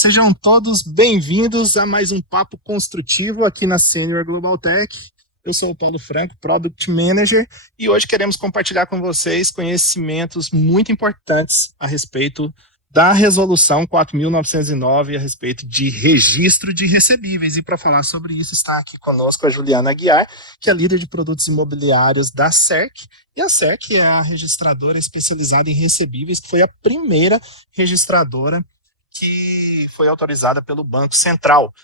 Sejam todos bem-vindos a mais um papo construtivo aqui na Senior Global Tech. Eu sou o Paulo Franco, Product Manager, e hoje queremos compartilhar com vocês conhecimentos muito importantes a respeito da Resolução 4.909, a respeito de registro de recebíveis. E para falar sobre isso está aqui conosco a Juliana Aguiar, que é líder de produtos imobiliários da CERC, e a CERC é a registradora especializada em recebíveis, que foi a primeira registradora que foi autorizada pelo Banco Central.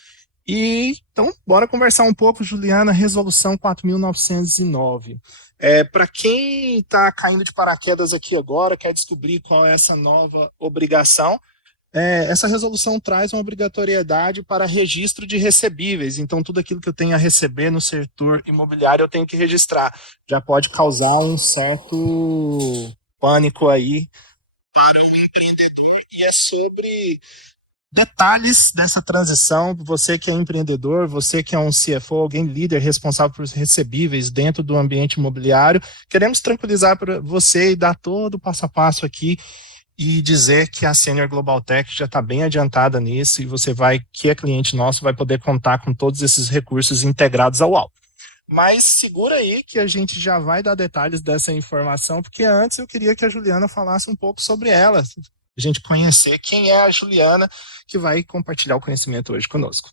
E então, bora conversar um pouco, Juliana, Resolução 4.909. Para quem está caindo de paraquedas aqui agora, quer descobrir qual é essa nova obrigação, essa resolução traz uma obrigatoriedade para registro de recebíveis. Então, tudo aquilo que eu tenho a receber no setor imobiliário, eu tenho que registrar. Já pode causar um certo pânico aí. E é sobre detalhes dessa transição. Você que é empreendedor, você que é um CFO, alguém líder responsável por recebíveis dentro do ambiente imobiliário, queremos tranquilizar para você e dar todo o passo a passo aqui e dizer que a Senior Global Tech já está bem adiantada nisso e você vai, que é cliente nosso, vai poder contar com todos esses recursos integrados ao UAU. Mas segura aí que a gente já vai dar detalhes dessa informação, porque antes eu queria que a Juliana falasse um pouco sobre ela, a gente conhecer quem é a Juliana, que vai compartilhar o conhecimento hoje conosco.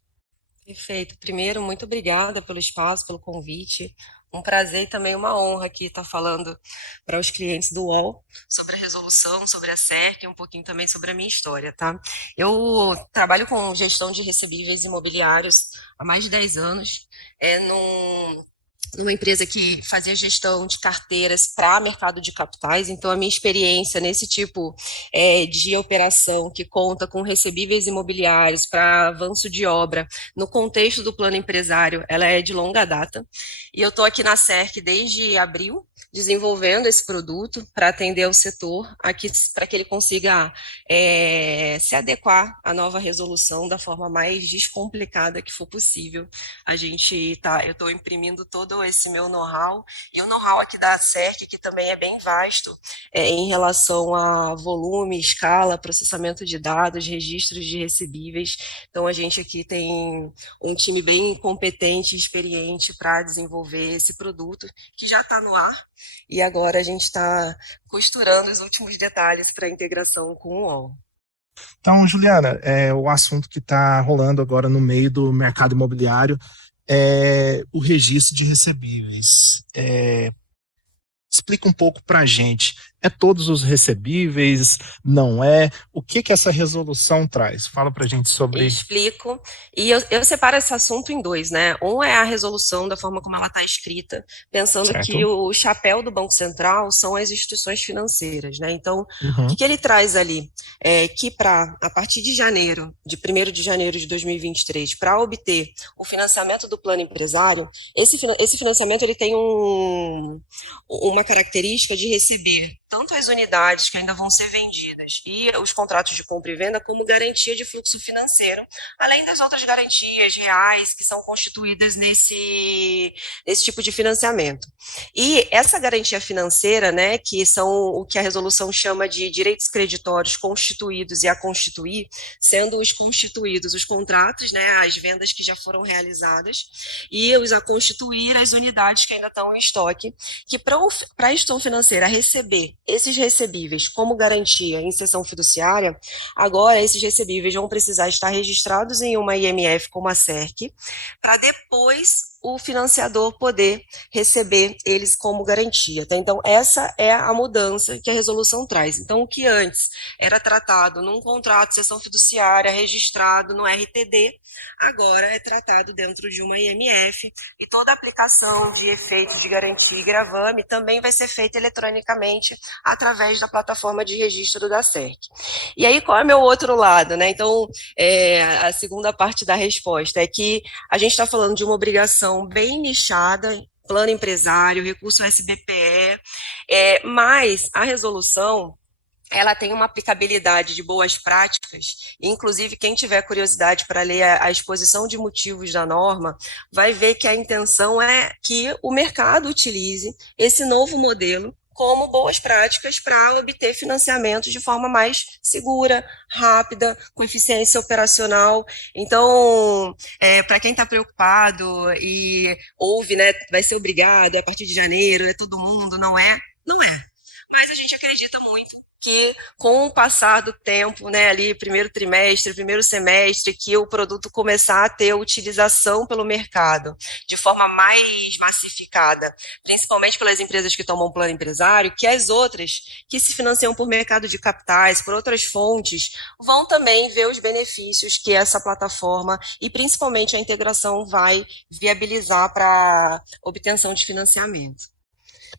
Perfeito. Primeiro, muito obrigada pelo espaço, pelo convite. Um prazer e também uma honra aqui estar falando para os clientes do UOL sobre a resolução, sobre a SERC e um pouquinho também sobre a minha história, tá? Eu trabalho com gestão de recebíveis imobiliários há mais de 10 anos, numa empresa que fazia gestão de carteiras para mercado de capitais, então a minha experiência nesse tipo de operação que conta com recebíveis imobiliários para avanço de obra no contexto do plano empresário, ela é de longa data, e eu estou aqui na SERC desde abril, desenvolvendo esse produto para atender o setor, para que ele consiga se adequar à nova resolução da forma mais descomplicada que for possível. Eu estou imprimindo todo esse meu know-how, e o know-how aqui da SERC, que também é bem vasto, em relação a volume, escala, processamento de dados, registros de recebíveis. Então, a gente aqui tem um time bem competente e experiente para desenvolver esse produto, que já está no ar, e agora a gente está costurando os últimos detalhes para a integração com o UOL. Então, Juliana, o assunto que está rolando agora no meio do mercado imobiliário é o registro de recebíveis. Explica um pouco para a gente. É todos os recebíveis? Não é? O que que essa resolução traz? Fala para a gente sobre. Explico. E eu separo esse assunto em dois, né? Um é a resolução da forma como ela está escrita, pensando que Certo? o chapéu do Banco Central são as instituições financeiras, né? Então, o que Uhum. que ele traz ali? É que a partir de janeiro, de 1º de janeiro de 2023, para obter o financiamento do plano empresário, esse financiamento ele tem uma característica de receber tanto as unidades que ainda vão ser vendidas e os contratos de compra e venda como garantia de fluxo financeiro, além das outras garantias reais que são constituídas nesse tipo de financiamento. E essa garantia financeira, né, que são o que a resolução chama de direitos creditórios constituídos e a constituir, sendo os constituídos os contratos, né, as vendas que já foram realizadas, e os a constituir as unidades que ainda estão em estoque, que para a instituição financeira receber esses recebíveis como garantia em cessão fiduciária, agora esses recebíveis vão precisar estar registrados em uma IMF como a SERC, para depois o financiador poder receber eles como garantia. Tá? Então, essa é a mudança que a resolução traz. Então, o que antes era tratado num contrato de cessão fiduciária registrado no RTD, agora é tratado dentro de uma IMF, e toda a aplicação de efeitos de garantia e gravame também vai ser feita eletronicamente através da plataforma de registro da SERC. E aí, qual é o meu outro lado? Né? Então, a segunda parte da resposta é que a gente está falando de uma obrigação bem nichada, plano empresário, recurso SBPE, mas a resolução ela tem uma aplicabilidade de boas práticas, inclusive quem tiver curiosidade para ler a exposição de motivos da norma, vai ver que a intenção é que o mercado utilize esse novo modelo como boas práticas para obter financiamento de forma mais segura, rápida, com eficiência operacional. Então, para quem está preocupado e ouve, né, vai ser obrigado, é a partir de janeiro, é todo mundo, não é? Não é. Mas a gente acredita muito que com o passar do tempo, né, ali primeiro trimestre, primeiro semestre, que o produto começar a ter utilização pelo mercado de forma mais massificada, principalmente pelas empresas que tomam plano empresário, que as outras que se financiam por mercado de capitais, por outras fontes, vão também ver os benefícios que essa plataforma e principalmente a integração vai viabilizar para obtenção de financiamento.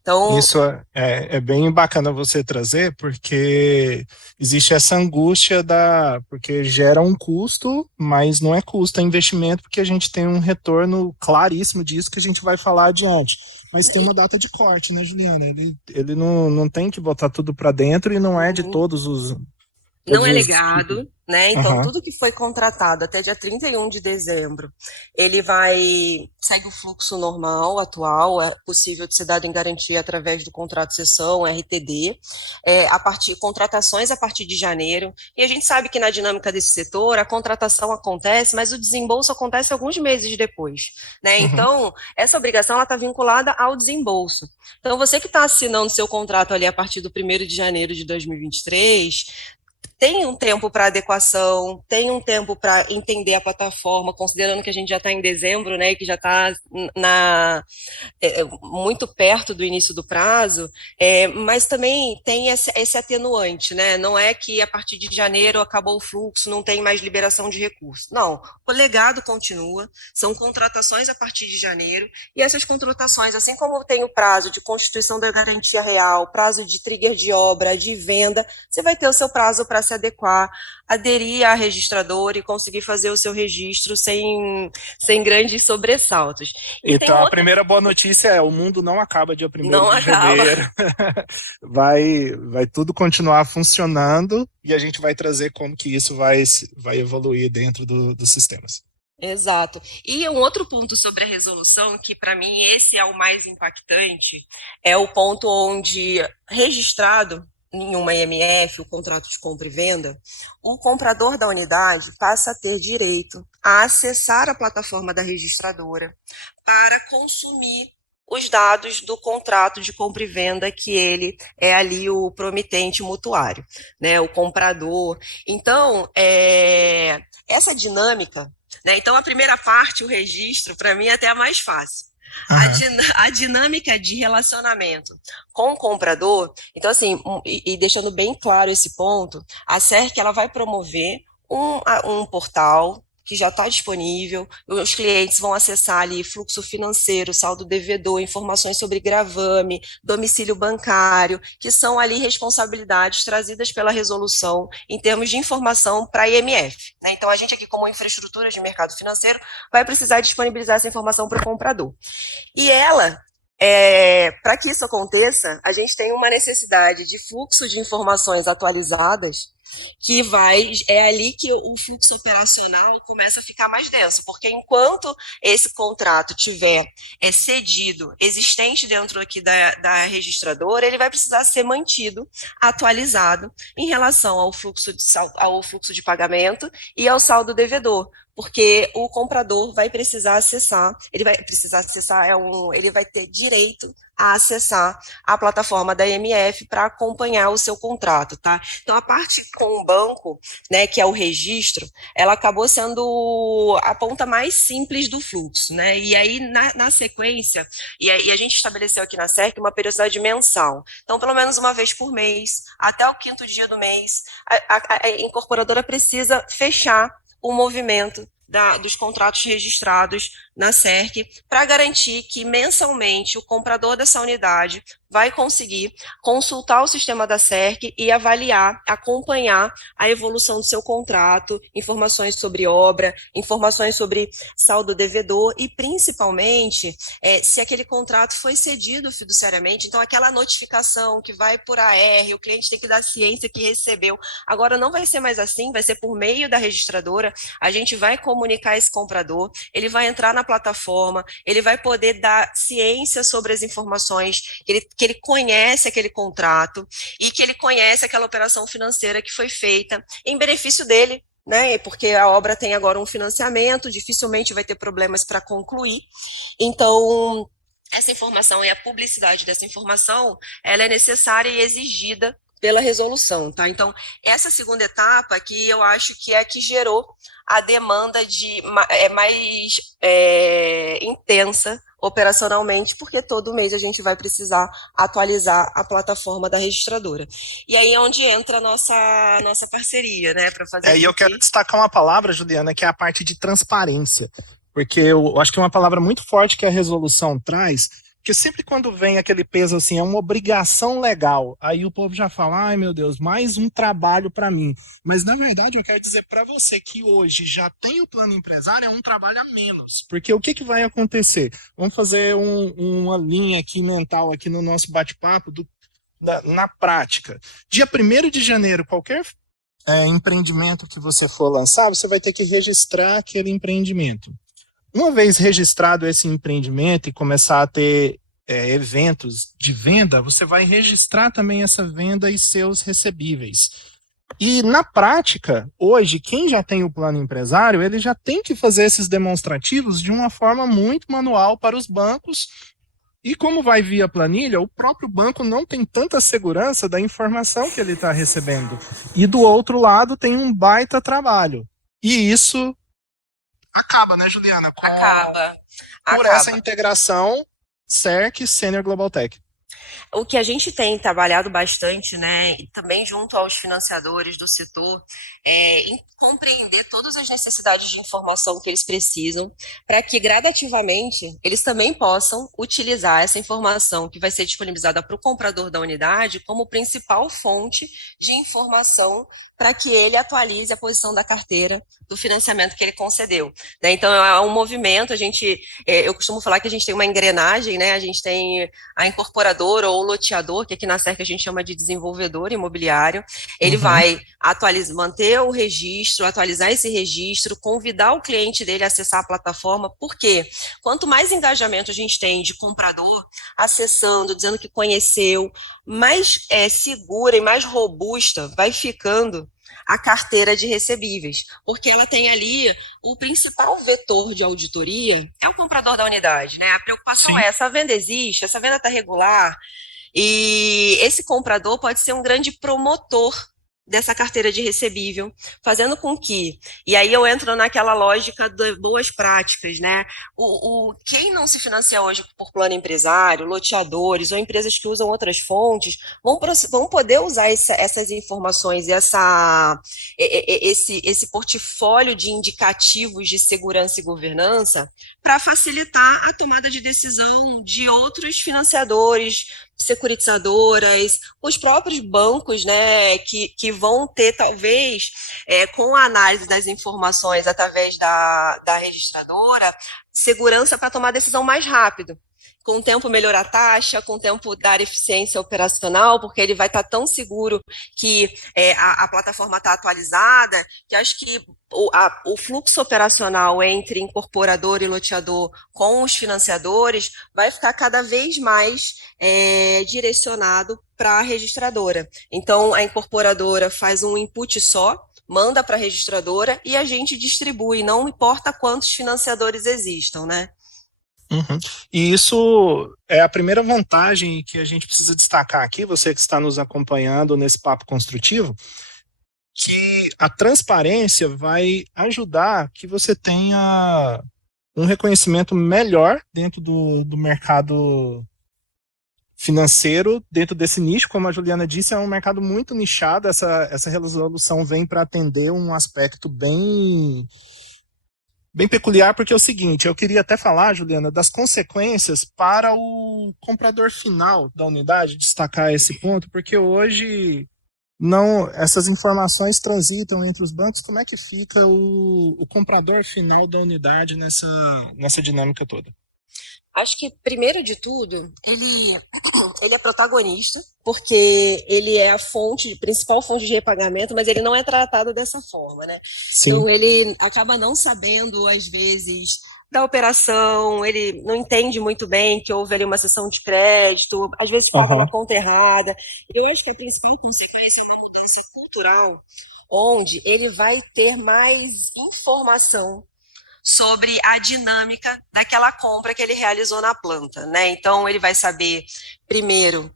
Então, Isso é bem bacana você trazer, porque existe essa angústia porque gera um custo, mas não é custo, é investimento, porque a gente tem um retorno claríssimo disso que a gente vai falar adiante. Mas tem uma data de corte, né, Juliana? Ele não tem que botar tudo para dentro e não é de não todos é os tipos. legado, né? Então, Aham. tudo que foi contratado até dia 31 de dezembro, segue o fluxo normal, atual, é possível de ser dado em garantia através do contrato de cessão, RTD, contratações a partir de janeiro, e a gente sabe que na dinâmica desse setor, a contratação acontece, mas o desembolso acontece alguns meses depois, né? Uhum. Então, essa obrigação está vinculada ao desembolso. Então, você que está assinando seu contrato ali a partir do 1º de janeiro de 2023, tem um tempo para adequação, tem um tempo para entender a plataforma, considerando que a gente já está em dezembro, né, que já está muito perto do início do prazo, mas também tem esse atenuante, né? Não é que a partir de janeiro acabou o fluxo, não tem mais liberação de recursos. Não, o legado continua, são contratações a partir de janeiro, e essas contratações, assim como tem o prazo de constituição da garantia real, prazo de trigger de obra, de venda, você vai ter o seu prazo para se adequar, aderir à registradora e conseguir fazer o seu registro sem grandes sobressaltos. E tem Então, a outra. primeira boa notícia é: o mundo não acaba dia primeiro Não de acaba. janeiro. Vai tudo continuar funcionando e a gente vai trazer como que isso vai evoluir dentro dos sistemas. Exato. E um outro ponto sobre a resolução, que para mim esse é o mais impactante, é o ponto onde, registrado em uma IMF, o contrato de compra e venda, o comprador da unidade passa a ter direito a acessar a plataforma da registradora para consumir os dados do contrato de compra e venda, que ele é ali o promitente mutuário, né, o comprador. Então, essa dinâmica, né, então a primeira parte, o registro, para mim é até a mais fácil. Aham. A dinâmica de relacionamento com o comprador, então assim, e deixando bem claro esse ponto, a SERC ela vai promover um portal que já está disponível, os clientes vão acessar ali fluxo financeiro, saldo devedor, informações sobre gravame, domicílio bancário, que são ali responsabilidades trazidas pela resolução em termos de informação para a IMF, né? Então, a gente aqui, como infraestrutura de mercado financeiro, vai precisar disponibilizar essa informação para o comprador. E ela, para que isso aconteça, a gente tem uma necessidade de fluxo de informações atualizadas, que é ali que o fluxo operacional começa a ficar mais denso, porque enquanto esse contrato tiver cedido, existente dentro aqui da registradora, ele vai precisar ser mantido, atualizado em relação ao fluxo de pagamento e ao saldo devedor, porque o comprador vai precisar acessar, ele vai ter direito a acessar a plataforma da IMF para acompanhar o seu contrato, tá? Então, a parte com o banco, né, que é o registro, ela acabou sendo a ponta mais simples do fluxo, né? E aí, na sequência, e a gente estabeleceu aqui na SERC uma periodicidade mensal. Então, pelo menos uma vez por mês, até o 5º dia do mês, a incorporadora precisa fechar o movimento dos contratos registrados na SERC para garantir que mensalmente o comprador dessa unidade vai conseguir consultar o sistema da SERC e avaliar, acompanhar a evolução do seu contrato, informações sobre obra, informações sobre saldo devedor e, principalmente, se aquele contrato foi cedido fiduciariamente, então aquela notificação que vai por AR, o cliente tem que dar ciência que recebeu. Agora não vai ser mais assim, vai ser por meio da registradora, a gente vai comunicar esse comprador, ele vai entrar na na plataforma, ele vai poder dar ciência sobre as informações, que ele conhece aquele contrato e que ele conhece aquela operação financeira que foi feita em benefício dele, né? Porque a obra tem agora um financiamento, dificilmente vai ter problemas para concluir. Então, essa informação e a publicidade dessa informação, ela é necessária e exigida pela resolução, tá? Então, essa segunda etapa aqui, eu acho que é a que gerou a demanda mais intensa operacionalmente, porque todo mês a gente vai precisar atualizar a plataforma da registradora. E aí é onde entra a nossa parceria, né? Para fazer. E eu quero destacar uma palavra, Juliana, que é a parte de transparência. Porque eu acho que é uma palavra muito forte que a resolução traz, porque sempre quando vem aquele peso assim, é uma obrigação legal, aí o povo já fala, ai meu Deus, mais um trabalho para mim. Mas na verdade eu quero dizer para você que hoje já tem o plano empresário, é um trabalho a menos. Porque o que vai acontecer? Vamos fazer uma linha aqui mental aqui no nosso bate-papo na prática. Dia 1º de janeiro, qualquer empreendimento que você for lançar, você vai ter que registrar aquele empreendimento. Uma vez registrado esse empreendimento e começar a ter eventos de venda, você vai registrar também essa venda e seus recebíveis. E na prática, hoje, quem já tem o plano empresário, ele já tem que fazer esses demonstrativos de uma forma muito manual para os bancos. E como vai via planilha, o próprio banco não tem tanta segurança da informação que ele está recebendo. E do outro lado tem um baita trabalho. E isso acaba, né, Juliana? Por essa integração SERC Sênior Global Tech. O que a gente tem trabalhado bastante, né, e também junto aos financiadores do setor, em compreender todas as necessidades de informação que eles precisam, para que gradativamente eles também possam utilizar essa informação que vai ser disponibilizada para o comprador da unidade como principal fonte de informação para que ele atualize a posição da carteira do financiamento que ele concedeu, né? Então é um movimento, eu costumo falar que a gente tem uma engrenagem, né? A gente tem a incorporadora ou o loteador, que aqui na SERC a gente chama de desenvolvedor imobiliário. Ele vai manter o registro, atualizar esse registro, convidar o cliente dele a acessar a plataforma, porque quanto mais engajamento a gente tem de comprador acessando, dizendo que conheceu, mais segura e mais robusta vai ficando a carteira de recebíveis, porque ela tem ali o principal vetor de auditoria é o comprador da unidade, né? A preocupação é, essa venda existe, essa venda está regular, e esse comprador pode ser um grande promotor dessa carteira de recebível, fazendo com que, e aí eu entro naquela lógica de boas práticas, né? Quem não se financia hoje por plano empresário, loteadores ou empresas que usam outras fontes, vão poder usar essas informações, esse portfólio de indicativos de segurança e governança para facilitar a tomada de decisão de outros financiadores, securitizadoras, os próprios bancos, né, que vão ter, talvez, com a análise das informações através da registradora, segurança para tomar decisão mais rápido. Com o tempo melhorar a taxa, com o tempo dar eficiência operacional, porque ele vai estar tão seguro que a plataforma está atualizada, que acho que o fluxo operacional entre incorporador e loteador com os financiadores vai ficar cada vez mais direcionado para a registradora. Então, a incorporadora faz um input só, manda para a registradora e a gente distribui, não importa quantos financiadores existam, né? E isso é a primeira vantagem que a gente precisa destacar aqui, você que está nos acompanhando nesse papo construtivo, que a transparência vai ajudar que você tenha um reconhecimento melhor dentro do mercado financeiro, dentro desse nicho. Como a Juliana disse, é um mercado muito nichado, essa resolução vem para atender um aspecto bem peculiar, porque é o seguinte, eu queria até falar, Juliana, das consequências para o comprador final da unidade, destacar esse ponto, porque hoje não, essas informações transitam entre os bancos. Como é que fica o comprador final da unidade nessa dinâmica toda? Acho que, primeiro de tudo, ele é protagonista, porque ele é a principal fonte de repagamento, mas ele não é tratado dessa forma, né? Sim. Então, ele acaba não sabendo, às vezes, da operação, ele não entende muito bem que houve ali uma cessão de crédito, às vezes paga uma Aham. conta errada. Eu acho que a principal consequência é uma mudança cultural, onde ele vai ter mais informação sobre a dinâmica daquela compra que ele realizou na planta, né? Então ele vai saber primeiro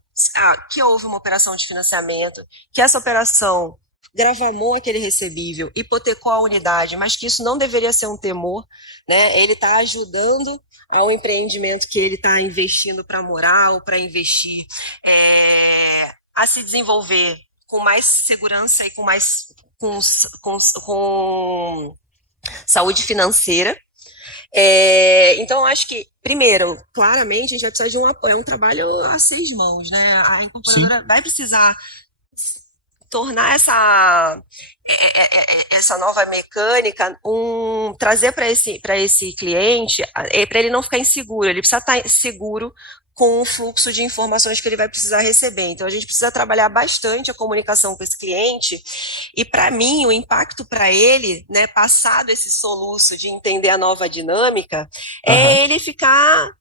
que houve uma operação de financiamento, que essa operação gravamou aquele recebível, hipotecou a unidade, mas que isso não deveria ser um temor, né? Ele está ajudando ao empreendimento que ele está investindo para morar ou para investir a se desenvolver com mais segurança e com mais com saúde financeira. Então, acho que, primeiro, claramente, a gente vai precisar de um apoio, é um trabalho a 6 mãos, né? A Sim. incorporadora vai precisar tornar essa nova mecânica, trazer para esse cliente, para ele não ficar inseguro, ele precisa estar seguro com o fluxo de informações que ele vai precisar receber. Então, a gente precisa trabalhar bastante a comunicação com esse cliente, e para mim, o impacto para ele, né, passado esse soluço de entender a nova dinâmica, Aham. é ele ficar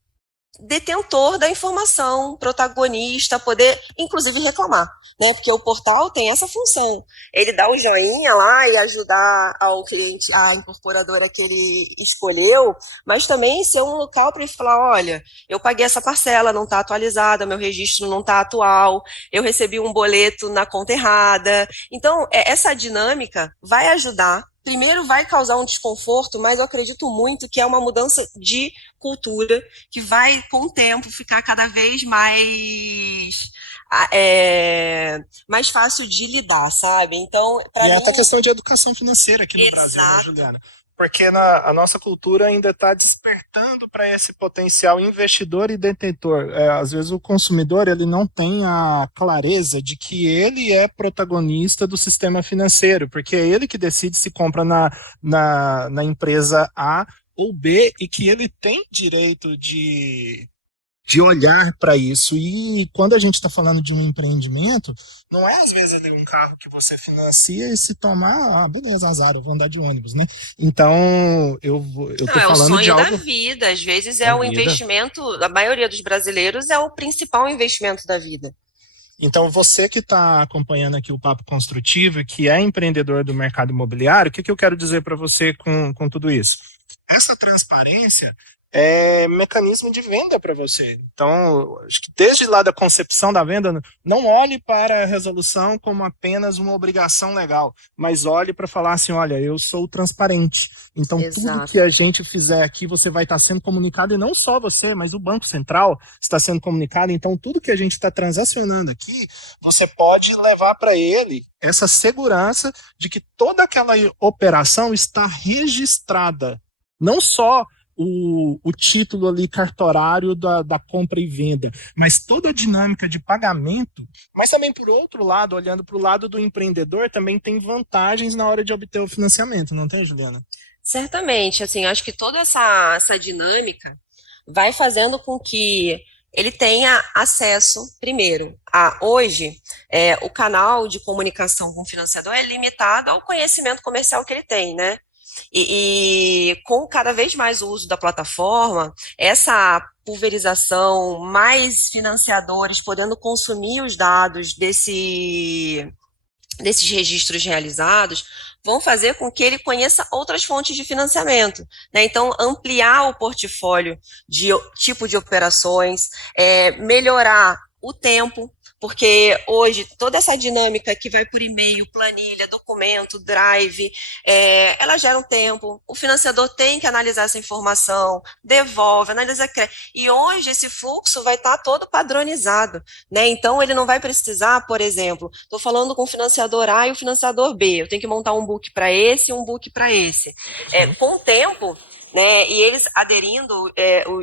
detentor da informação, protagonista, poder, inclusive, reclamar, né? Porque o portal tem essa função. Ele dá o joinha lá e ajudar ao cliente, a incorporadora que ele escolheu, mas também ser um local para ele falar, olha, eu paguei essa parcela, não está atualizada, meu registro não está atual, eu recebi um boleto na conta errada. Então, essa dinâmica vai ajudar. Primeiro vai causar um desconforto, mas eu acredito muito que é uma mudança de cultura que vai, com o tempo, ficar cada vez mais fácil de lidar, sabe? Então, E para é mim, até questão de educação financeira aqui no Brasil, né, exato, Juliana? Porque a nossa cultura ainda está despertando para esse potencial investidor e detentor. Às vezes o consumidor ele não tem a clareza de que ele é protagonista do sistema financeiro, porque é ele que decide se compra na empresa A ou B e que ele tem direito de olhar para isso. E quando a gente está falando de um empreendimento, não é às vezes ali um carro que você financia e se tomar, beleza, azar, eu vou andar de ônibus, né? Então, eu não, tô é o falando de sonho da algo vida. Às vezes da é o vida. investimento, a maioria dos brasileiros é o principal investimento da vida. Então, você que está acompanhando aqui o Papo Construtivo, que é empreendedor do mercado imobiliário, o que eu quero dizer para você com tudo isso? Essa transparência é mecanismo de venda para você. Então, acho que desde lá da concepção da venda, não olhe para a resolução como apenas uma obrigação legal, mas olhe para falar assim, olha, eu sou transparente. Então, tudo que Exato. a gente fizer aqui, você vai estar sendo comunicado, e não só você, mas o Banco Central está sendo comunicado. Então, tudo que a gente está transacionando aqui, você pode levar para ele essa segurança de que toda aquela operação está registrada. Não só o título ali cartorário da compra e venda, mas toda a dinâmica de pagamento, mas também por outro lado, olhando para o lado do empreendedor, também tem vantagens na hora de obter o financiamento, não tem, Juliana? Certamente, assim, acho que toda essa dinâmica vai fazendo com que ele tenha acesso, primeiro, hoje, o canal de comunicação com o financiador é limitado ao conhecimento comercial que ele tem, né? E com cada vez mais o uso da plataforma, essa pulverização, mais financiadores podendo consumir os dados desses registros realizados, vão fazer com que ele conheça outras fontes de financiamento, né? Então, ampliar o portfólio de tipo de operações, melhorar o tempo, porque hoje toda essa dinâmica que vai por e-mail, planilha, documento, drive, ela gera um tempo, o financiador tem que analisar essa informação, devolve, analisa crédito, e hoje esse fluxo vai estar todo padronizado, né? Então ele não vai precisar, por exemplo, estou falando com o financiador A e o financiador B, eu tenho que montar um book para esse e um book para esse. Uhum. Com o tempo, né, e eles aderindo,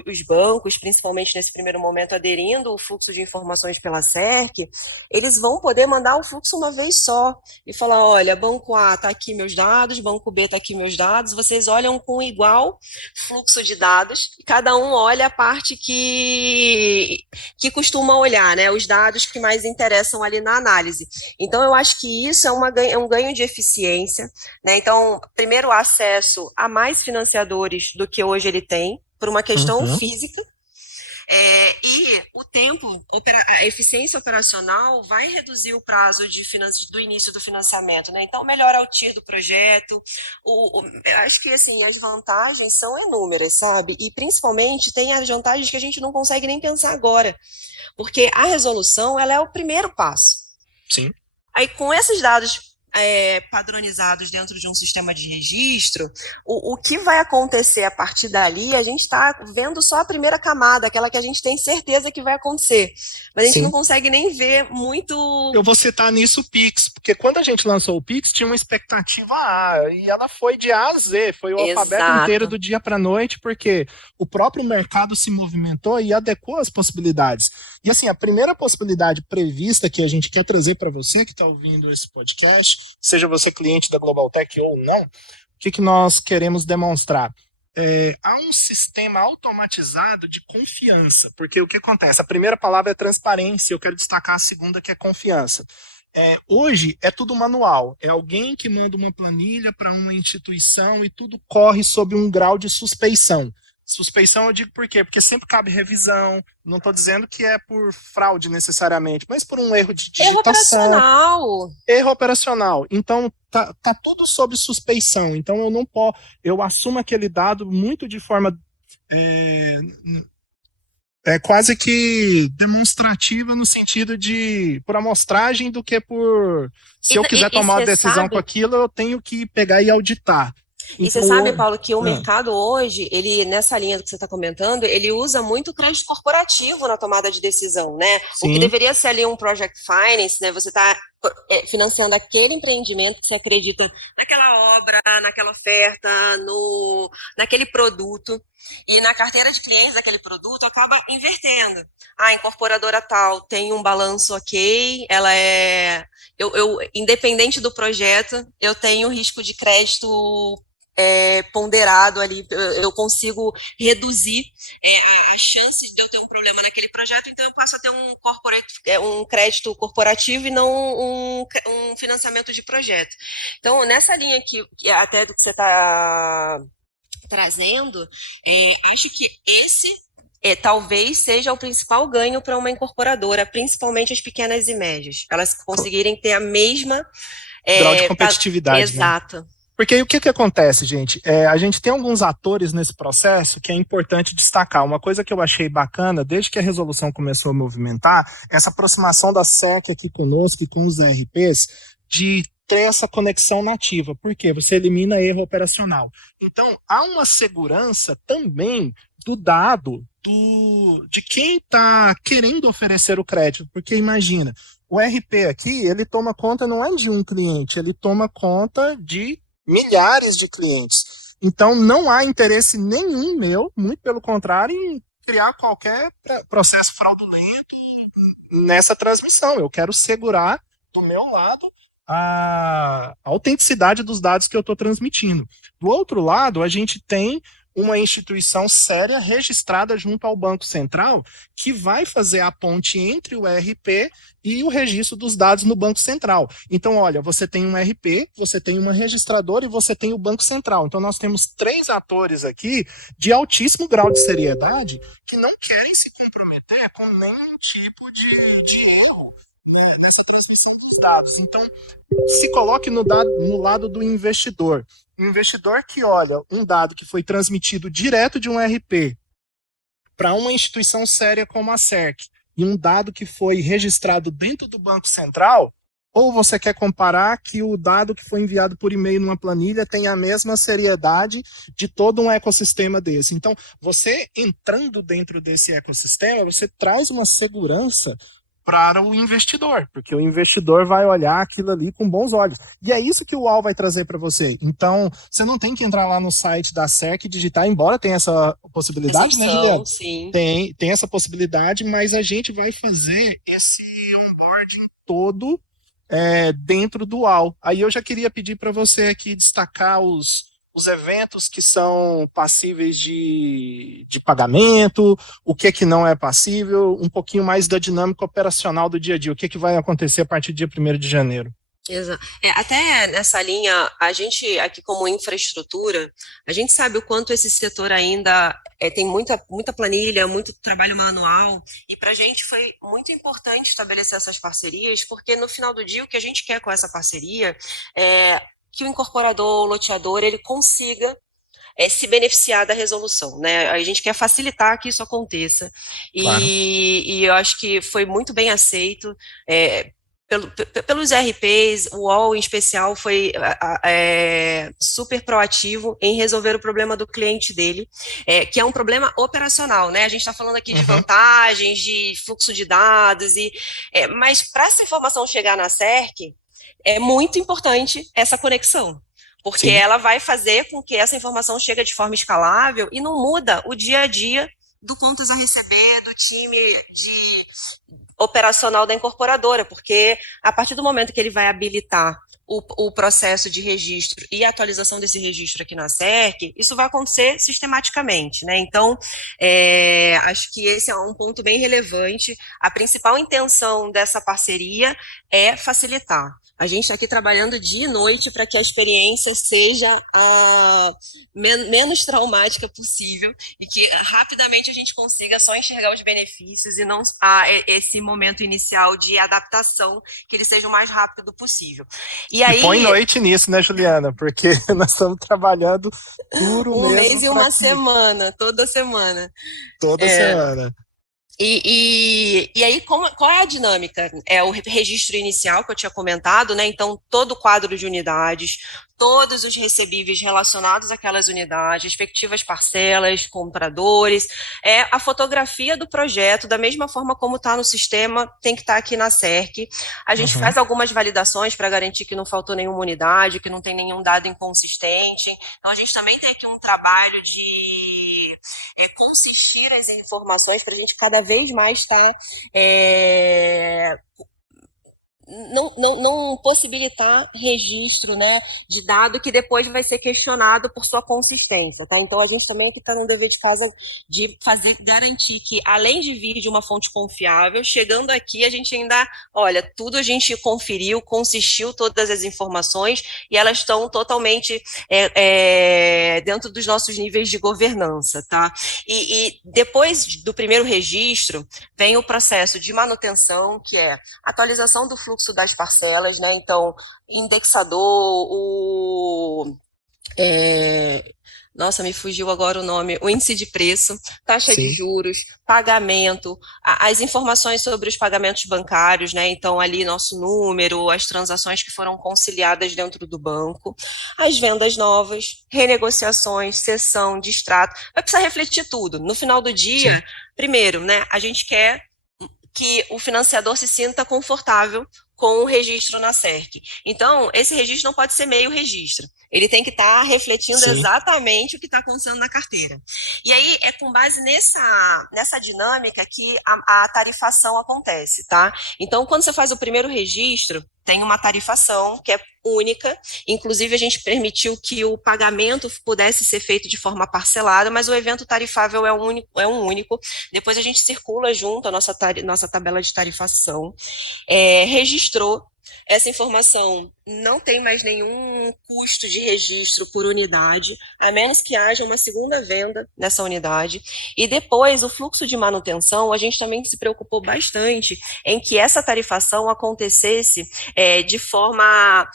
os bancos, principalmente nesse primeiro momento, aderindo o fluxo de informações pela SERC, eles vão poder mandar o fluxo uma vez só e falar, olha, banco A está aqui meus dados, banco B está aqui meus dados, vocês olham com igual fluxo de dados e cada um olha a parte que costuma olhar, né, os dados que mais interessam ali na análise. Então, eu acho que isso é um ganho de eficiência, né? Então, primeiro, acesso a mais financiadores colaboradores do que hoje ele tem, por uma questão Uhum. física. E o tempo, a eficiência operacional vai reduzir o prazo do início do financiamento, né? Então, melhora o TIR do projeto. Acho que assim, as vantagens são inúmeras, sabe? E principalmente tem as vantagens que a gente não consegue nem pensar agora, porque a resolução ela é o primeiro passo. Sim. Aí, com esses dados padronizados dentro de um sistema de registro, o que vai acontecer a partir dali, a gente está vendo só a primeira camada, aquela que a gente tem certeza que vai acontecer. Mas a gente não Sim. consegue nem ver muito. Eu vou citar nisso o Pix, porque quando a gente lançou o Pix, tinha uma expectativa A, e ela foi de A a Z, foi o alfabeto inteiro Exato. do dia para a noite, porque o próprio mercado se movimentou e adequou as possibilidades. E assim, a primeira possibilidade prevista que a gente quer trazer para você que está ouvindo esse podcast, seja você cliente da Global Tech ou não, o que nós queremos demonstrar? Há um sistema automatizado de confiança, porque o que acontece? A primeira palavra é transparência, eu quero destacar a segunda, que é confiança. Hoje é tudo manual, é alguém que manda uma planilha para uma instituição e tudo corre sob um grau de suspeição. Suspeição eu digo por quê? Porque sempre cabe revisão, não estou dizendo que é por fraude necessariamente, mas por um erro de Erro digitação, operacional. erro operacional. Então, tá tudo sob suspeição. Então, eu não posso. Eu assumo aquele dado muito de forma é, quase que demonstrativa no sentido de por amostragem do que por. Se eu quiser tomar uma Você decisão com sabe aquilo, eu tenho que pegar e auditar. E você Então, sabe, Paulo, que o ah, mercado hoje, ele nessa linha que você está comentando, ele usa muito crédito corporativo na tomada de decisão, né? O que sim, deveria ser ali um project finance, né? Você está financiando aquele empreendimento que você acredita naquela obra, naquela oferta, naquele produto. E na carteira de clientes daquele produto acaba invertendo. A incorporadora tal tem um balanço ok, ela é. Independente do projeto, eu tenho risco de crédito ponderado ali, eu consigo reduzir a chance de eu ter um problema naquele projeto, então eu passo a ter um crédito corporativo e não um financiamento de projeto. Então, nessa linha que até do que você está trazendo, acho que esse talvez seja o principal ganho para uma incorporadora, principalmente as pequenas e médias. Elas conseguirem ter a mesma. grau de competitividade, né? Exato. Porque aí o que acontece, gente? A gente tem alguns atores nesse processo que é importante destacar. Uma coisa que eu achei bacana, desde que a resolução começou a movimentar, essa aproximação da SEC aqui conosco e com os RPs, de ter essa conexão nativa. Por quê? Você elimina erro operacional. Então, há uma segurança também do dado de quem está querendo oferecer o crédito. Porque imagina, o RP aqui, ele toma conta não é de um cliente, ele toma conta de milhares de clientes. Então, não há interesse nenhum meu, muito pelo contrário, em criar qualquer processo fraudulento nessa transmissão. Eu quero segurar, do meu lado, a autenticidade dos dados que eu estou transmitindo. Do outro lado, a gente tem uma instituição séria registrada junto ao Banco Central que vai fazer a ponte entre o RP e o registro dos dados no Banco Central. Então, olha, você tem um RP, você tem uma registradora e você tem o Banco Central. Então, nós temos 3 atores aqui de altíssimo grau de seriedade que não querem se comprometer com nenhum tipo de erro nessa transmissão dos dados. Então, se coloque no lado do investidor. O investidor que olha um dado que foi transmitido direto de um RP para uma instituição séria como a SERC e um dado que foi registrado dentro do Banco Central, ou você quer comparar que o dado que foi enviado por e-mail numa planilha tem a mesma seriedade de todo um ecossistema desse. Então, você entrando dentro desse ecossistema, você traz uma segurança para o investidor, porque o investidor vai olhar aquilo ali com bons olhos. E é isso que o UOL vai trazer para você. Então, você não tem que entrar lá no site da SEC e digitar, embora tenha essa Essa possibilidade, né, Juliana? opção, sim. Tem essa possibilidade, mas a gente vai fazer esse onboarding todo dentro do UOL. Aí eu já queria pedir para você aqui destacar os eventos que são passíveis de pagamento, o que não é passível, um pouquinho mais da dinâmica operacional do dia a dia, o que vai acontecer a partir do dia 1º de janeiro. Até nessa linha, a gente aqui como infraestrutura, a gente sabe o quanto esse setor ainda tem muita planilha, muito trabalho manual, e para a gente foi muito importante estabelecer essas parcerias, porque no final do dia o que a gente quer com essa parceria é que o incorporador, o loteador, ele consiga se beneficiar da resolução, né? A gente quer facilitar que isso aconteça. Claro. E eu acho que foi muito bem aceito. Pelos RPs, o UOL em especial foi super proativo em resolver o problema do cliente dele, que é um problema operacional, né? A gente está falando aqui de Uhum. vantagens, de fluxo de dados, mas para essa informação chegar na SERC, é muito importante essa conexão, porque Sim. ela vai fazer com que essa informação chegue de forma escalável e não muda o dia a dia do contas a receber, do time operacional da incorporadora, porque a partir do momento que ele vai habilitar o processo de registro e atualização desse registro aqui na SERC, isso vai acontecer sistematicamente, né? Então, acho que esse é um ponto bem relevante. A principal intenção dessa parceria é facilitar. A gente está aqui trabalhando dia e noite para que a experiência seja menos traumática possível e que rapidamente a gente consiga só enxergar os benefícios e não esse momento inicial de adaptação, que ele seja o mais rápido possível. E E põe aí, noite nisso, né, Juliana? Porque nós estamos trabalhando duro um mês mesmo e para uma que semana, toda semana. toda É, semana. e aí, qual é a dinâmica? É o registro inicial que eu tinha comentado, né? Então, todo o quadro de unidades, todos os recebíveis relacionados àquelas unidades, respectivas parcelas, compradores, a fotografia do projeto, da mesma forma como está no sistema, tem que estar aqui na SERC. A gente Uhum. faz algumas validações para garantir que não faltou nenhuma unidade, que não tem nenhum dado inconsistente. Então, a gente também tem aqui um trabalho de consistir as informações para a gente cada vez mais estar não possibilitar registro, né, de dado que depois vai ser questionado por sua consistência, tá? Então a gente também aqui está no dever de casa de fazer garantir que, além de vir de uma fonte confiável, chegando aqui a gente ainda, olha, tudo a gente conferiu, consistiu todas as informações e elas estão totalmente dentro dos nossos níveis de governança, tá? E depois do primeiro registro vem o processo de manutenção, que é atualização do fluxo das parcelas, né? Então, indexador, nossa, me fugiu agora o nome, o índice de preço, taxa de Sim. juros, pagamento, as informações sobre os pagamentos bancários, né? Então, ali nosso número, as transações que foram conciliadas dentro do banco, as vendas novas, renegociações, cessão, distrato, vai precisar refletir tudo. No final do Sim. dia, primeiro, né? A gente quer que o financiador se sinta confortável com o registro na SERC. Então, esse registro não pode ser meio registro. Ele tem que estar refletindo Sim. exatamente o que está acontecendo na carteira. E aí, é com base nessa dinâmica que a tarifação acontece, tá? Então, quando você faz o primeiro registro, tem uma tarifação que é única. Inclusive, a gente permitiu que o pagamento pudesse ser feito de forma parcelada, mas o evento tarifável é um único. Depois a gente circula junto a nossa tabela de tarifação, registrou essa informação, não tem mais nenhum custo de registro por unidade, a menos que haja uma segunda venda nessa unidade. E depois, o fluxo de manutenção, a gente também se preocupou bastante em que essa tarifação acontecesse de forma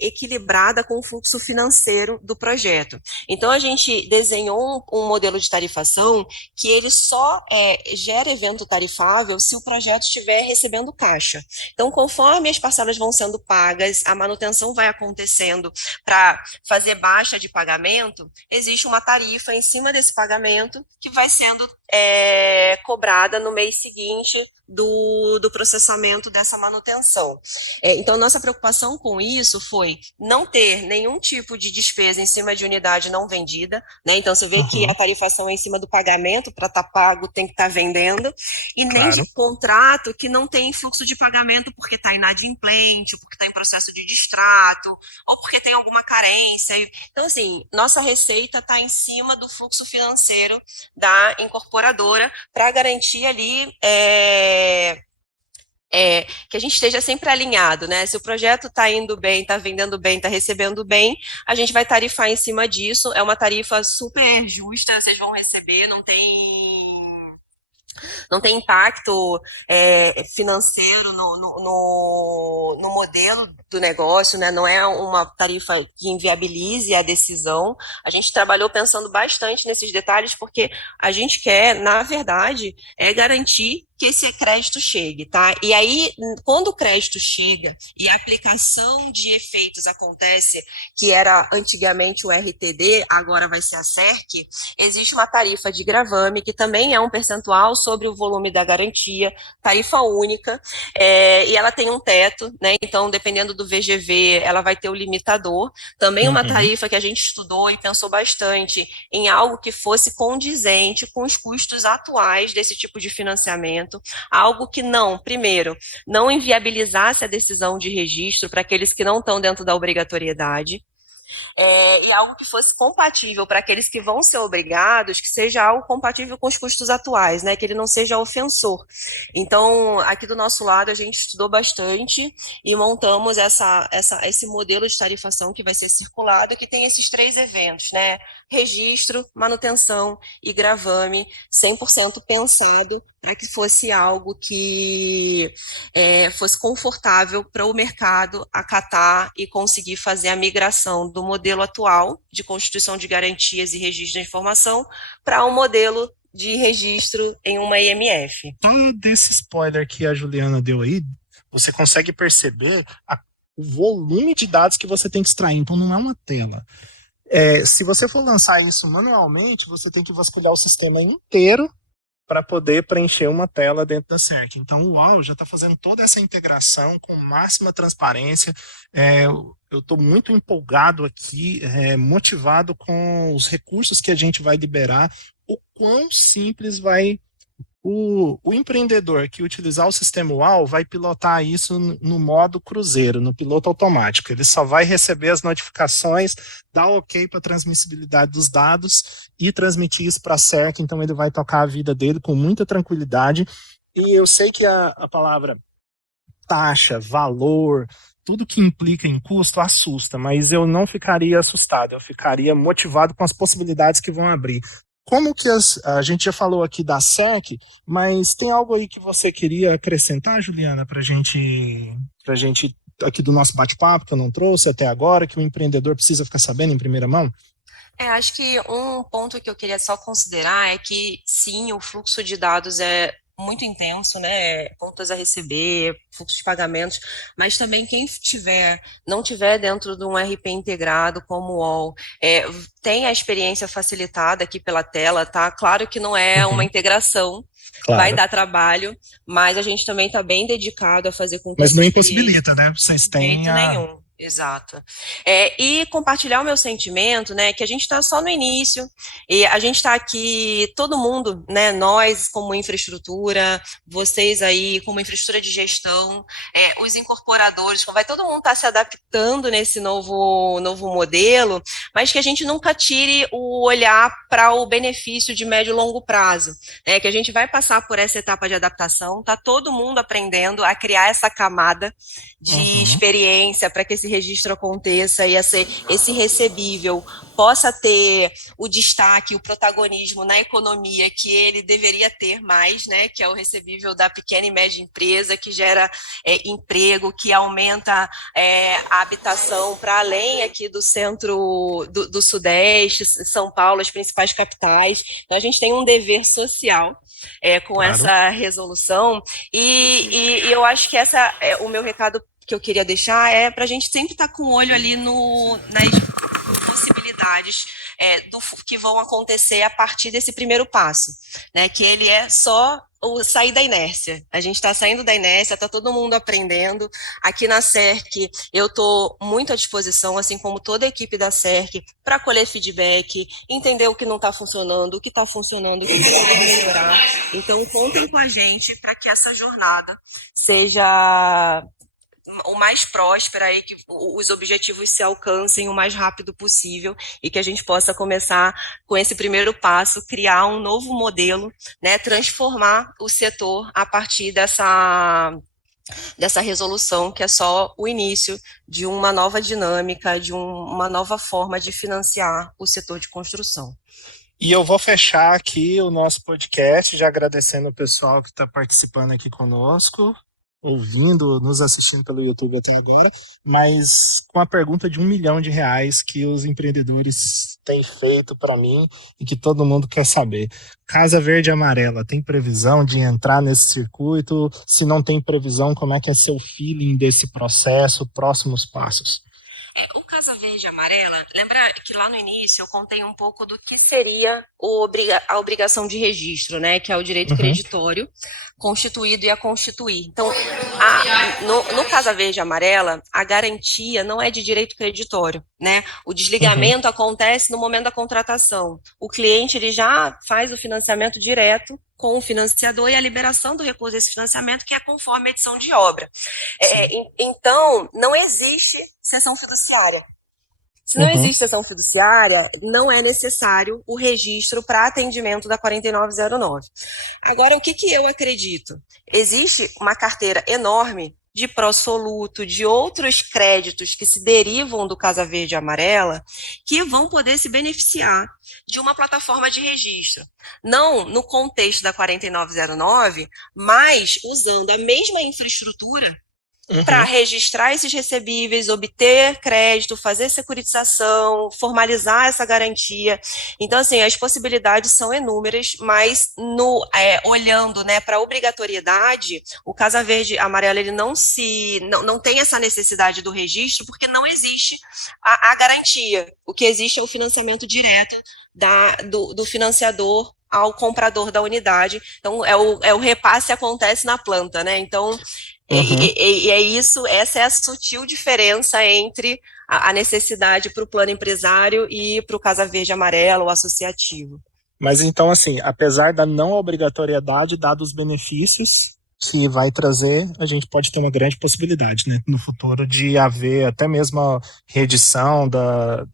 equilibrada com o fluxo financeiro do projeto. Então, a gente desenhou um modelo de tarifação que ele só gera evento tarifável se o projeto estiver recebendo caixa. Então, conforme as parcelas vão sendo pagas, a manutenção vai acontecendo para fazer baixa de pagamento, existe uma tarifa em cima desse pagamento que vai sendo cobrada no mês seguinte do processamento dessa manutenção. Então, nossa preocupação com isso foi não ter nenhum tipo de despesa em cima de unidade não vendida, né? Então, você vê que a Uhum. tarifação é em cima do pagamento, para estar pago tem que estar vendendo, e nem de Claro. contrato que não tem fluxo de pagamento porque está inadimplente, porque está em processo de distrato, ou porque tem alguma carência. Então, assim, nossa receita está em cima do fluxo financeiro da incorporadora para garantir ali que a gente esteja sempre alinhado, né? Se o projeto está indo bem, está vendendo bem, está recebendo bem, a gente vai tarifar em cima disso. É uma tarifa super justa, vocês vão receber, não tem impacto financeiro no modelo do negócio, né? Não é uma tarifa que inviabilize a decisão. A gente trabalhou pensando bastante nesses detalhes, porque a gente quer, na verdade, garantir que esse crédito chegue, tá? E aí, quando o crédito chega e a aplicação de efeitos acontece, que era antigamente o RTD, agora vai ser a SERC, existe uma tarifa de gravame, que também é um percentual sobre o volume da garantia, tarifa única, e ela tem um teto, né? Então, dependendo do VGV, ela vai ter o limitador. Também uma tarifa que a gente estudou e pensou bastante em algo que fosse condizente com os custos atuais desse tipo de financiamento, algo que primeiro, não inviabilizasse a decisão de registro para aqueles que não estão dentro da obrigatoriedade, e algo que fosse compatível para aqueles que vão ser obrigados, que seja algo compatível com os custos atuais, né? Que ele não seja ofensor. Então, aqui do nosso lado, a gente estudou bastante e montamos esse modelo de tarifação que vai ser circulado, que tem esses 3 eventos, né? Registro, manutenção e gravame, 100% pensado para que fosse algo que fosse confortável para o mercado acatar e conseguir fazer a migração do modelo atual de constituição de garantias e registro de informação para um modelo de registro em uma IMF. Todo esse spoiler que a Juliana deu aí, você consegue perceber o volume de dados que você tem que extrair. Então, não é uma tela. Se você for lançar isso manualmente, você tem que vasculhar o sistema inteiro para poder preencher uma tela dentro da SERC. Então, o UOL já está fazendo toda essa integração com máxima transparência. Eu estou muito empolgado aqui, motivado com os recursos que a gente vai liberar, o quão simples vai o empreendedor que utilizar o sistema UAU vai pilotar isso no modo cruzeiro, no piloto automático. Ele só vai receber as notificações, dar ok para a transmissibilidade dos dados e transmitir isso para a SERC, então ele vai tocar a vida dele com muita tranquilidade. E eu sei que a palavra taxa, valor, tudo que implica em custo assusta, mas eu não ficaria assustado, eu ficaria motivado com as possibilidades que vão abrir. Como que a gente já falou aqui da SEC, mas tem algo aí que você queria acrescentar, Juliana, para gente aqui do nosso bate-papo, que eu não trouxe até agora, que o empreendedor precisa ficar sabendo em primeira mão? Acho que um ponto que eu queria só considerar é que, sim, o fluxo de dados é muito intenso, né? Contas a receber, fluxo de pagamentos, mas também quem não tiver dentro de um RP integrado como o UOL, tem a experiência facilitada aqui pela tela, tá? Claro que não é uma integração, Claro. Vai dar trabalho, mas a gente também está bem dedicado a fazer com que Mas não impossibilita, né? Vocês de jeito têm nenhum. Exato. E compartilhar o meu sentimento, né, que a gente está só no início, e a gente está aqui, todo mundo, né, nós como infraestrutura, vocês aí como infraestrutura de gestão, os incorporadores, vai todo mundo estar se adaptando nesse novo modelo, mas que a gente nunca tire o olhar para o benefício de médio e longo prazo, né, que a gente vai passar por essa etapa de adaptação, está todo mundo aprendendo a criar essa camada de experiência para que esse registro aconteça e esse recebível possa ter o destaque, o protagonismo na economia que ele deveria ter mais, né, que é o recebível da pequena e média empresa, que gera emprego, que aumenta a habitação para além aqui do centro do Sudeste, São Paulo, as principais capitais. Então, a gente tem um dever social com essa resolução e eu acho que essa é o meu recado que eu queria deixar para a gente sempre estar com o olho ali nas possibilidades que vão acontecer a partir desse primeiro passo, né? Que ele é só sair da inércia. A gente está saindo da inércia, está todo mundo aprendendo. Aqui na SERC, eu estou muito à disposição, assim como toda a equipe da SERC, para colher feedback, entender o que não está funcionando, o que está funcionando, o que precisa melhorar. Então, contem com a gente para que essa jornada seja o mais próspera e que os objetivos se alcancem o mais rápido possível e que a gente possa começar com esse primeiro passo, criar um novo modelo, né, transformar o setor a partir dessa resolução, que é só o início de uma nova dinâmica, de uma nova forma de financiar o setor de construção. E eu vou fechar aqui o nosso podcast, já agradecendo o pessoal que está participando aqui conosco, ouvindo, nos assistindo pelo YouTube até agora, mas com a pergunta de R$ 1 milhão que os empreendedores têm feito para mim e que todo mundo quer saber. Casa Verde e Amarela, tem previsão de entrar nesse circuito? Se não tem previsão, como é que é seu feeling desse processo, próximos passos? O Casa Verde e Amarela, lembra que lá no início eu contei um pouco do que seria a obrigação de registro, né? Que é o direito Uhum, creditório constituído e a constituir. Então, no Casa Verde e Amarela, a garantia não é de direito creditório, né? O uhum, desligamento acontece no momento da contratação. O cliente ele já faz o financiamento direto com o financiador e a liberação do recurso desse financiamento, que é conforme a edição de obra. sim. Então, não existe sessão fiduciária. Se não Uhum, existe sessão fiduciária, não é necessário o registro para atendimento da 4909. Agora, o que eu acredito? Existe uma carteira enorme de pró-soluto, de outros créditos que se derivam do Casa Verde e Amarela, que vão poder se beneficiar de uma plataforma de registro. Não no contexto da 4909, mas usando a mesma infraestrutura para uhum. registrar esses recebíveis, obter crédito, fazer securitização, formalizar essa garantia. Então, assim, as possibilidades são inúmeras, mas olhando, né, para a obrigatoriedade, o Casa Verde Amarelo ele não tem essa necessidade do registro, porque não existe a garantia. O que existe é o financiamento direto do financiador ao comprador da unidade. Então, o repasse acontece na planta, né? Então, Uhum. é isso, essa é a sutil diferença entre a necessidade para o plano empresário e para o Casa Verde Amarelo, o associativo. Mas então, assim, apesar da não obrigatoriedade, dados os benefícios que vai trazer, a gente pode ter uma grande possibilidade, né, no futuro de haver até mesmo a reedição da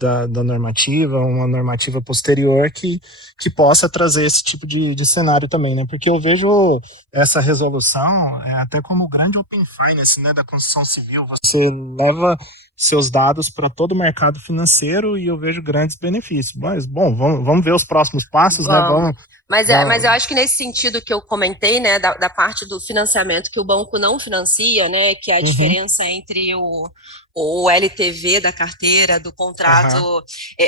normativa, uma normativa posterior que possa trazer esse tipo de cenário também, né, porque eu vejo essa resolução até como grande open finance, né, da construção civil. Você leva seus dados para todo o mercado financeiro e eu vejo grandes benefícios. Mas, bom, vamos ver os próximos passos, né? Vamos. Mas eu Vamos. acho que nesse sentido que eu comentei, né, da parte do financiamento que o banco não financia, né, que é a Uhum, diferença entre o LTV da carteira, do aham, contrato,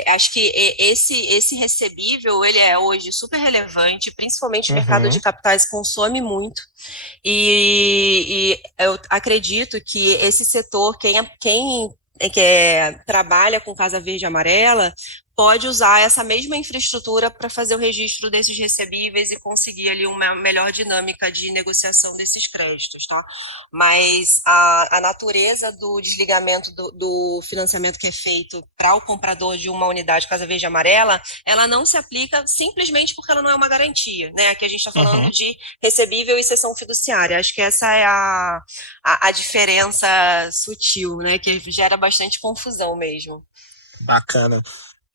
acho que esse recebível, ele é hoje super relevante, principalmente o mercado de uhum. capitais consome muito, e eu acredito que esse setor, quem trabalha com Casa Verde e Amarela, pode usar essa mesma infraestrutura para fazer o registro desses recebíveis e conseguir ali uma melhor dinâmica de negociação desses créditos, tá? Mas a natureza do desligamento do financiamento que é feito para o comprador de uma unidade Casa Verde e Amarela, ela não se aplica simplesmente porque ela não é uma garantia, né? Aqui a gente está falando Uhum. de recebível e cessão fiduciária. Acho que essa é a diferença sutil, né? Que gera bastante confusão mesmo. Bacana.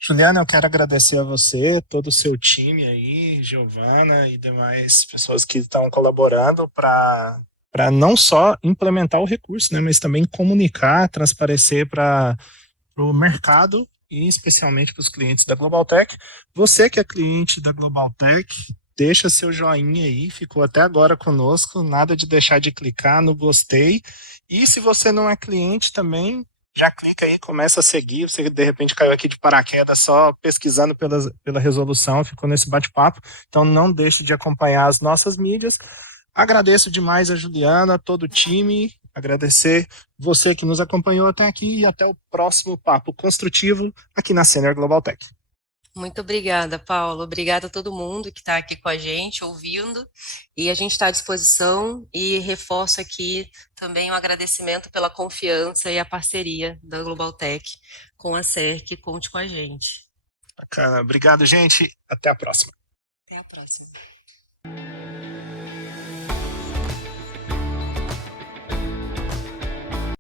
Juliana, eu quero agradecer a você, todo o seu time aí, Giovana e demais pessoas que estão colaborando para não só implementar o recurso, né, mas também comunicar, transparecer para o mercado e especialmente para os clientes da Global Tech. Você que é cliente da Global Tech, deixa seu joinha aí, ficou até agora conosco, nada de deixar de clicar no gostei. E se você não é cliente também, já clica aí, começa a seguir. Você de repente caiu aqui de paraquedas só pesquisando pela resolução, ficou nesse bate-papo. Então não deixe de acompanhar as nossas mídias. Agradeço demais a Juliana, todo o time. Agradecer você que nos acompanhou até aqui e até o próximo Papo Construtivo aqui na Senior Global Tech. Muito obrigada, Paulo. Obrigada a todo mundo que está aqui com a gente, ouvindo. E a gente está à disposição e reforço aqui também um agradecimento pela confiança e a parceria da Global Tech com a SER, conte com a gente. Bacana. Obrigado, gente. Até a próxima. Até a próxima.